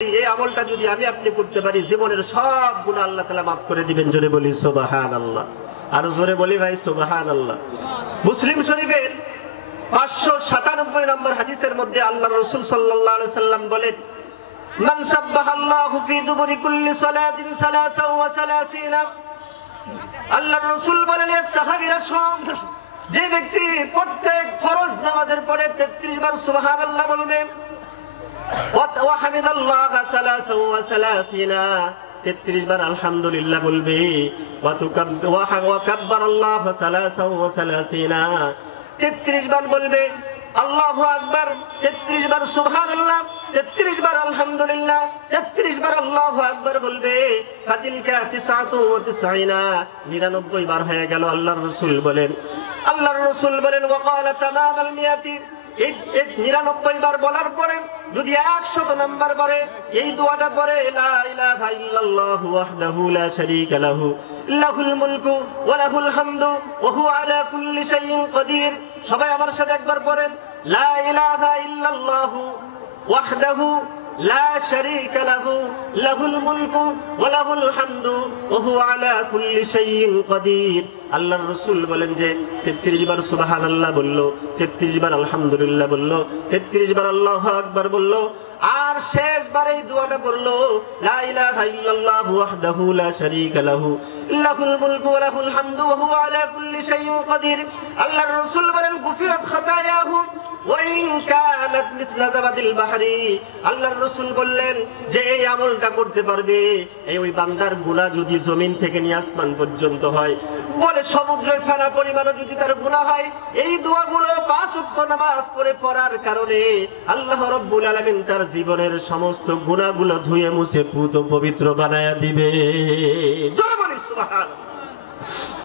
এই আমলটা যদি আমি আপনি করতে পারি জীবনের সব গুনাহ আল্লাহ তাআলা maaf করে দিবেন। জোরে বলি সুবহানাল্লাহ। আর জোরে বলি ভাই সুবহানাল্লাহ। মুসলিম শরীফের 597 নম্বর হাদিসের মধ্যে আল্লাহর রাসূল সাল্লাল্লাহু আলাইহি সাল্লাম বলেন, মান সাব্বাহাল্লাহু ফি দুবুরি কুল্লি সালাতিন 33 আল্লাহর রাসূল বলেন, সাহাবীরা শুনুন, যে ব্যক্তি প্রত্যেক ফরজ নামাজের পরে 33 বার সুবহানাল্লাহ বলবে, ওয়া হামিদাল্লাহ 33 বার আলহামদুলিল্লাহ বলবে, ওয়া কাব্বারাল্লাহ 33 বার বলবে, আল্লাহু আকবার 33 বার সুবহানাল্লাহ 33 বার আলহামদুলিল্লাহ 33 বার আল্লাহু আকবার বলবে, ফাতিলকা 99 বার হয়ে গেল। আল্লাহর রাসূল বলেন ওয়া ক্বালা তামামাল মিয়াতি, এই 99 বার বলার পরে যদি 100 নাম্বার পরে এই দোয়াটা পড়ে, লা ইলাহা ইল্লাল্লাহু ওয়াহদাহু লা শারীকা লাহু লাহুল মুলকু ওয়া লাহুল হামদু ওয়া হুয়া আলা কুল্লি শাইইন কাদির। সবাই আমার সাথে একবার পড়েন, লা ইলাহা ইল্লাল্লাহু ওয়াহদাহু লা শারীকা লাহু লাহুল মুলকু ওয়া লাহুল হামদু ওয়া হুয়া আলা কুল্লি শাইইন কাদির। আল্লাহর রাসূল বলেন যে 33 বার সুবহানাল্লাহ বলল, 33 বার আলহামদুলিল্লাহ বলল, 33 বার আল্লাহু আকবার বলল, আর শেষবার এই দোয়াটা পড়লো, লা ইলাহা ইল্লাল্লাহু ওয়াহদাহু লা শারীকা লাহু লাহুল মুলকু ওয়া লাহুল হামদু ওয়া হুয়া আলা কুল্লি শাইইন কাদির। আল্লাহর রাসূল বলেন, গুফিরাত খাতায়াহু ওয়া ইন কানাত মিসলা যাবাদিল বাহরি। আল্লাহর রাসূল বললেন যে এই আমলটা করতে পারবে, এই ওই বান্দার গুনাহ যদি জমিন থেকে নিয়ে আসমান পর্যন্ত হয়, বলে সমুদ্রের ফেনা পরিমাণও যদি তার গুনাহ হয়, এই দোয়াগুলো 5 ওয়াক্ত নামাজ পড়ার কারণে আল্লাহ রাব্বুল আলামিন তার জীবনের সমস্ত গুনাহগুলো ধুয়ে মুছে পুত পবিত্র বানায়া দিবে। জোরে বলি সুবহানাল্লাহ।